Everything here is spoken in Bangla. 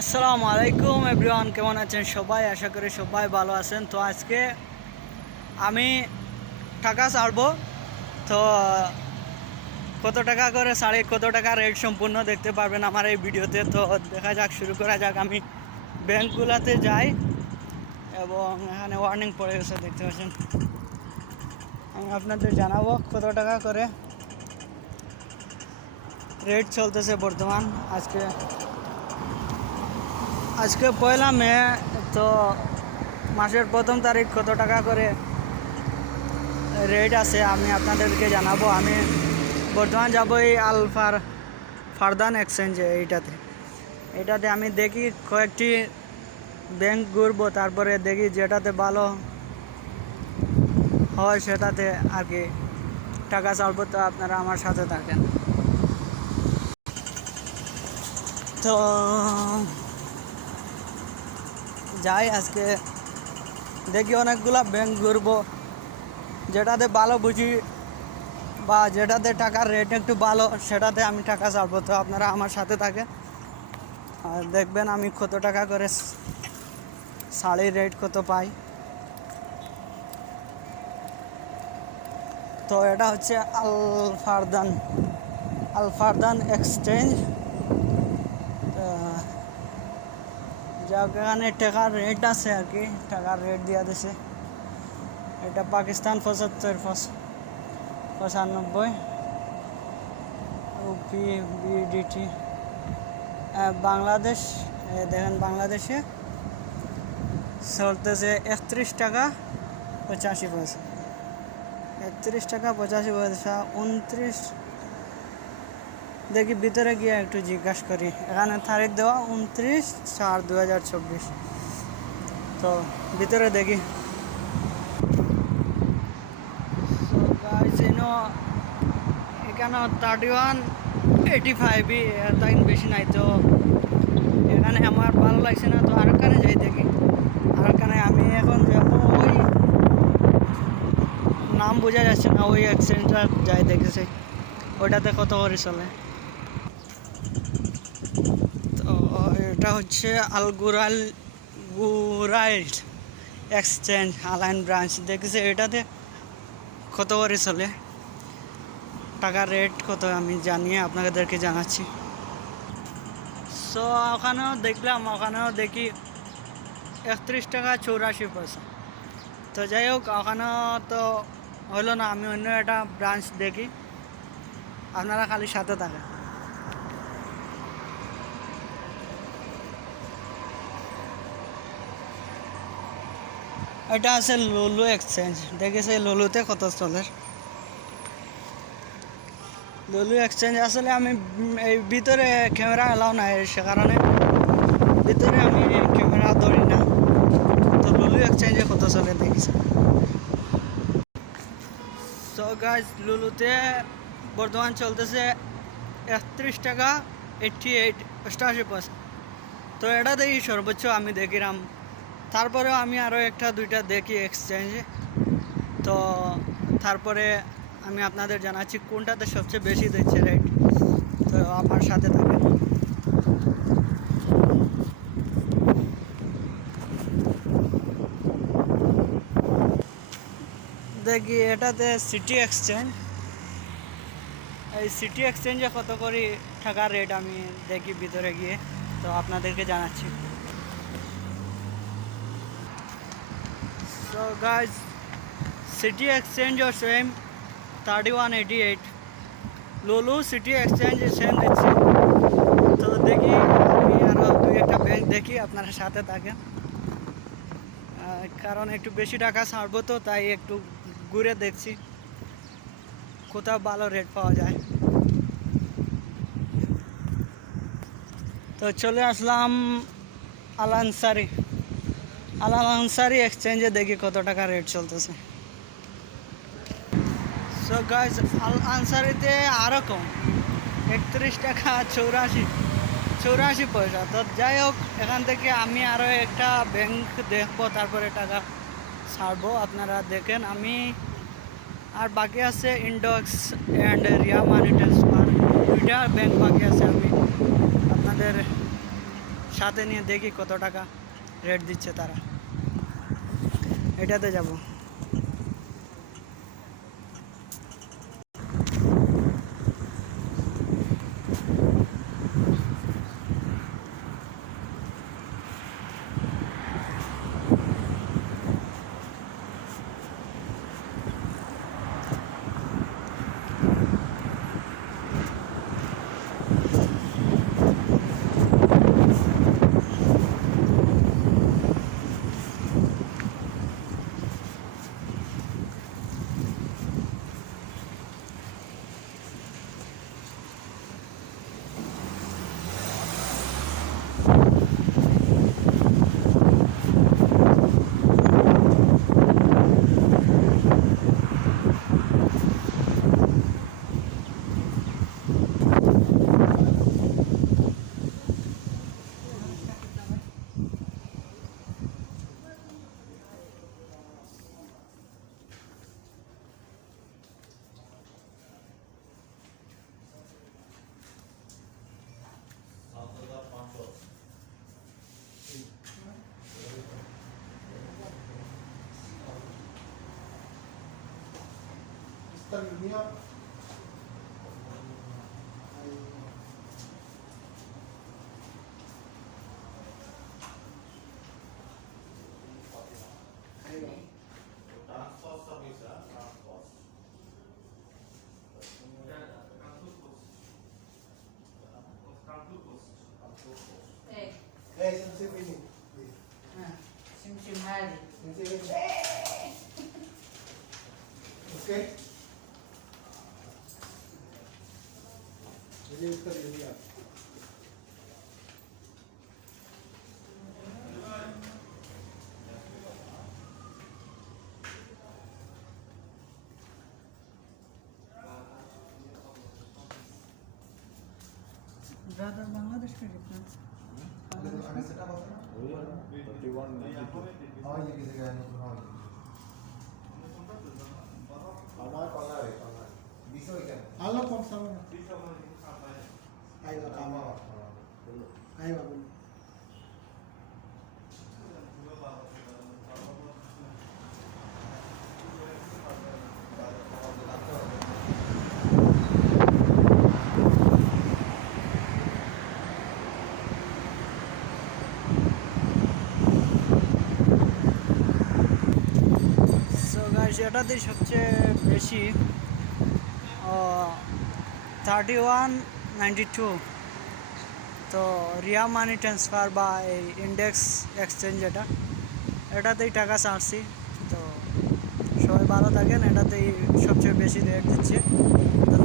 আসসালামু আলাইকুম এভরিওয়ান, কেমন আছেন সবাই? আশা করি সবাই ভালো আছেন। তো আজকে আমি টাকা ছাড়বো। তো কত টাকা করে ছাড়ি, কত টাকা রেট সম্পূর্ণ দেখতে পারবেন আমার এই ভিডিওতে। তো দেখা যাক, শুরু করা যাক। আমি ব্যাংকগুলোতে যাই এবং এখানে ওয়ার্নিং পড়ে গেছে, দেখতে পাচ্ছেন। আমি আপনাদের জানাবো কত টাকা করে রেট চলতেছে বর্তমান। আজকে পয়লা মে। তো মাসের প্রথম তারিখ কত টাকা করে রেট আছে আমি আপনাদেরকে জানাবো। আমি বর্তমান যাব এই ফারদান এক্সচেঞ্জে। এটাতে আমি দেখি কয়েকটি ব্যাংক ঘুরবো, তারপরে দেখি যেটাতে ভালো হয় সেটাতে আর কি টাকা ছাড়বো। তো আপনারা আমার সাথে থাকেন। তো যাই, আজকে দেখি অনেকগুলা ব্যাংক ঘুরবো, যেটাতে ভালো বুঝি বা যেটাতে টাকার রেট একটু ভালো সেটাতে আমি টাকা ছাড়বো। তো আপনারা আমার সাথে থাকেন আর দেখবেন আমি কত টাকা করে শাড়ির রেট কত পাই। তো এটা হচ্ছে আল ফারদান এক্সচেঞ্জ। যাক, এখানে টাকার রেট আছে আর কি, টাকার রেট দেওয়া দিছে। এটা পাকিস্তান 75, 95, রুপি, বিডিটি। বাংলাদেশ, দেখেন বাংলাদেশে চলতেছে 31 টাকা 85 পয়সা। 31 টাকা 85 পয়সা। 29, দেখি ভিতরে গিয়ে একটু জিজ্ঞাসা করি। এখানে তারিখ দেওয়া 29/4/2024। তো ভিতরে দেখি। এখানে 31/85 তাই বেশি নাই। তো এখানে আমার ভালো লাগছে না, তো আরেকখানে যাই দেখি। আরেকখানে আমি এখন যাবো, ওই নাম বোঝা যাচ্ছে না, ওই এক্সচেঞ্জটা যাই দেখেছি ওইটাতে কত করে চলে। তো এটা হচ্ছে গুরাইল এক্সচেঞ্জ আলাইন ব্রাঞ্চ, দেখেছি এটাতে কত করে চলে, টাকার রেট কত আমি জানিয়ে আপনাদেরকে জানাচ্ছি। সো ওখানেও দেখলাম, ওখানেও দেখি 31 টাকা 84 পয়সা। তো যাই হোক, ওখানেও তো হলো না, আমি অন্য একটা ব্রাঞ্চ দেখি। আপনারা খালি সাথে থাকেন। এটা আছে লুলু এক্সচেঞ্জ, দেখেছে লুলুতে কত চলে। লুলু এক্সচেঞ্জ আসলে আমি এই ভিতরে ক্যামেরা এলাও না, সে কারণে ভিতরে আমি ক্যামেরা ধরি না। তো লুলু এক্সচেঞ্জে কত চলে দেখেছি। সো গাইজ, লুলুতে বর্তমান চলতেছে 31 টাকা 88 পয়সা। তো এটা দেখি সর্বোচ্চ আমি দেখিলাম। তারপরেও আমি আরও একটা দুইটা দেখি এক্সচেঞ্জে। তো তারপরে আমি আপনাদের জানাচ্ছি কোনটাতে সবচেয়ে বেশি দিচ্ছে রেট। তো আমার সাথে থাকেন। দেখি এটাতে সিটি এক্সচেঞ্জ, এই সিটি এক্সচেঞ্জে কত করে টাকার রেট আমি দেখি ভিতরে গিয়ে, তো আপনাদেরকে জানাচ্ছি। সো গাইজ, সিটি এক্সচেঞ্জ ও সেম 3188। লুলু সিটি এক্সচেঞ্জ সেম দিচ্ছে। তো দেখি আমি আরও দুই একটা ব্যাংক দেখি, আপনারা সাথে থাকেন। কারণ একটু বেশি টাকা ছাড়বো, তো তাই একটু ঘুরে দেখছি কোথাও ভালো রেট পাওয়া যায়। তো চলে আসলাম আল আনসারি এক্সচেঞ্জে, দেখি কত টাকা রেট চলতেছে। সো গাইজ, আল আনসারিতে আরও কম, 31 টাকা 84 পয়সা। তো যাই হোক, এখান থেকে আমি আরও একটা ব্যাংক দেখবো, তারপরে টাকা ছাড়বো। আপনারা দেখেন, আমি আর বাকি আছে ইন্ডক্স অ্যান্ড রিয়া মানি ট্রান্সফার, দুইটা ব্যাংক বাকি আছে। আমি আপনাদের সাথে নিয়ে দেখি কত টাকা রেট দিচ্ছে তারা, এটাতে যাব। Okay. Jadi उसका दे दिया। ब्रदर बांग्लादेश का कितना? आगे सेट अप होता है। 3192 हाँ ये किसी का नहीं हाँ ये। online bisa ikan. Halo Pak Sama. Ayo Sama. ayo Abu. So guys এটাতে সবচেয়ে বেশি 3192, তো রিয়া মানি ট্রান্সফার বা এই ইন্ডেক্স এক্সচেঞ্জ এটাতেই টাকা ছাড়ছি। তো সবাই ভালো থাকেন, এটাতেই সবচেয়ে বেশি রেট দিচ্ছে। তো